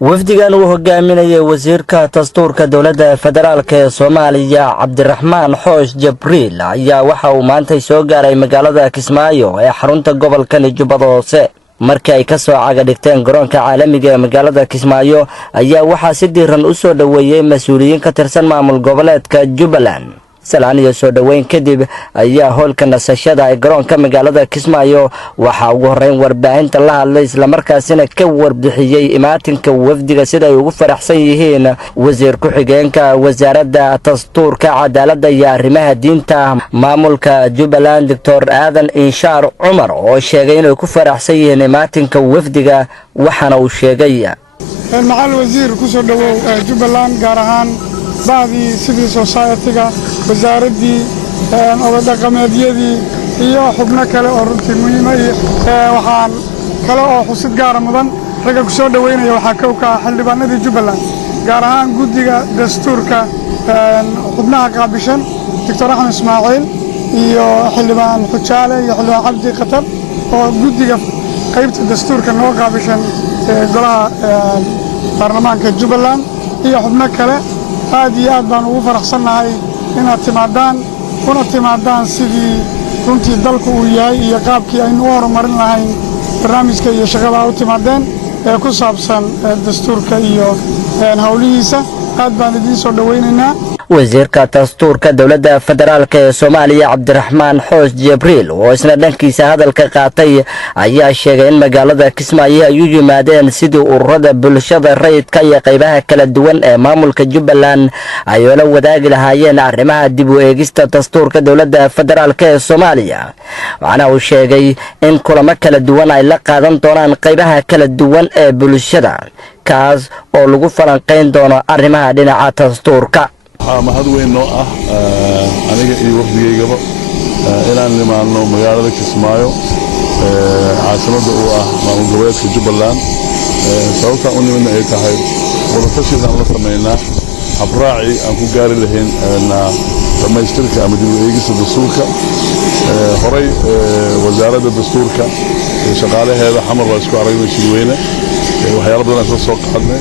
wafdigan uu hogaaminayay wasiirka dastuurka dowladda federaalka ee Soomaaliya Cabdiraxmaan Xoosh Jibriil ayaa waxa uu maanta soo gaaray magaalada Kismaayo ee xarunta gobolka Jubbada Hoose markii ay ka soo caga dhigteen garoonka caalamiga ee magaalada Kismaayo ayaa waxa si diiran u soo dhaweeyay mas'uuliyiin ka tirsan maamul goboleedka Jubbaland salaan iyo soo dhaweyn kadib ayaa hoolka nasashada ee garoonka magaalada Kismaayo waxa ugu horeyn warbaahinta la hadlay isla markaasina ka warbixiyay imaatinka wafdiga sida ay ugu faraxsan yihiin wasiir ku xigeenka wasaaradda dastuurka cadaaladda iyo arrimaha diinta maamulka Jubbaland Dr. Aadan Inshaar Cumar oo sheegay inay ku faraxsan yihiin imaatinka wafdiga waxana uu sheegay macal wasiir ku soo dhawow Jubbaland gaar ahaan baadii civil society-ga wasaaradii dhaqameedyadii iyo xubno kale oo runtii muhiim ah waxaan kale oo xusid gaar mudan raga ku soo dhaweynaya waxa ka xildhibaanadii Jubbaland gaar ahaan guddiga dastuurka xubnaha qaabishan Dr. Axmed Ismaaciil iyo xildhibaan Xujaale iyo xildhibaan Cabdi Qatar oo guddiga qaybta dastuurka noo qaabishan golaha baarlamaanka Jubbaland iyo xubno kale aad iyo aad baan ugu faraxsanahay inaad timaadaan sidii runtii dalku uu yahay iyo qaabkii aynu u horumarin lahayn barnaamijka iyo shaqada u timaadeen ee ku saabsan dastuurka iyo hawlihiisa aad baan idin soo dhaweynaynaa wasiirka dastuurka dowladda federaalka ee Soomaaliya Cabdiraxmaan Xoosh Jibriil oo isna dhankiisa hadalka qaatay ayaa sheegay in magaalada Kismaayo ay u yimaadeen sidii ururada bulshada rayidka iyo qaybaha kala duwan ee maamulka Jubbaland ay la wadaagi lahaayeen arrimaha dib u eegista dastuurka dowladda federaalka ee Soomaaliya waxaana uu sheegay in kulamo kala duwan ay la qaadan doonaan qaybaha kala duwan ee bulshada kaas oo lagu falanqeyn doono arrimaha dhinaca dastuurka mahad weyn noo ah aniga iyo wafdigaygaba inaan nimaano magaalada Kismaayo caasimada oo ah maamul goboleedka Jubbaland sababta uu nimana ay tahay wadatashidan la sameeynaa habraaci aan ku gaari lahayn dhamaystirka ama dib u eegista dastuurka horay wasaaradda dastuurka shaqaalaheeda xamar waa isku aragnay shirweyne waxyaalo badan oo soo qaadnay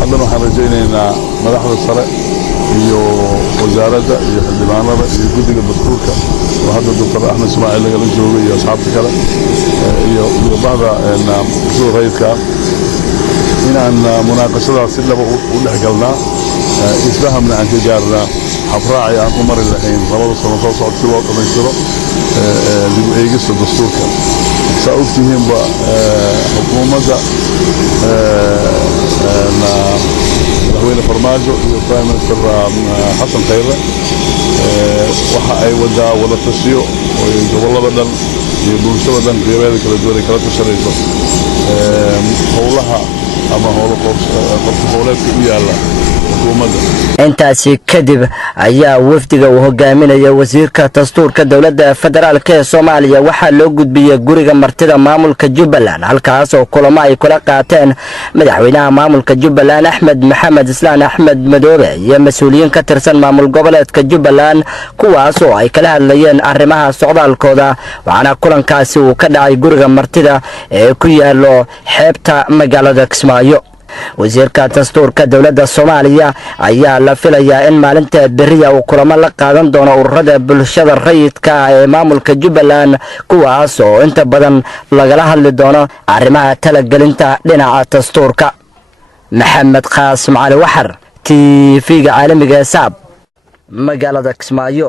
haddana waxaan rajaynaynaa madaxda sare iyo wasaaradda iyo xildhibaanada iyo guddiga dastuurka oo hadda Dr. Axmed Ismaaciil laga joogay iyo asxaabta kale iyo bahda bulshada rayidka inaan munaaqashadaas si laba u dhexgalnaa isfahamna aan ka gaarnaa habraaci aan u mari lahayn labada sano soo socod si loo dhamaystiro dib u eegista dastuurka saa ogtihiinba xukuumadda madaxweyne farmaajo iyo prime minister xasan khayre waxa ay wada tashiyo gobolada dhan iyo bulshada dhan qeybaha kala duwan kala tashanayso howlaha ama qorshe u yaala intaasi kadib ayaa wafdiga uu hogaaminaya wasiirka dastuurka dowladda federaalka ee Soomaaliya waxa loo gudbiyay guriga martida maamulka Jubbaland halkaas oo kulamo ay kula qaateen madaxweynaha maamulka Jubbaland Axmed Maxamed Islaan Axmed Madoobe iyo mas'uuliyiin ka tirsan maamul goboleedka Jubbaland kuwaas oo ay kala hadlayeen arrimaha socdaalkooda waxaana kulankaasi uu ka dhacay guriga martida ee ku yaalo xeebta magaalada Kismaayo wasiirka dastuurka dowladda Soomaaliya ayaa la filayaa in maalinta beriya uu kulamo la qaadan doono ururada bulshada rayidka ee maamulka Jubbaland kuwaas oo inta badan lagala hadli doono arrimaha talagelinta dhinaca dastuurka Maxamed Qaasim Cali Waxar TV-ga caalamiga ee SAB magaalada Kismaayo.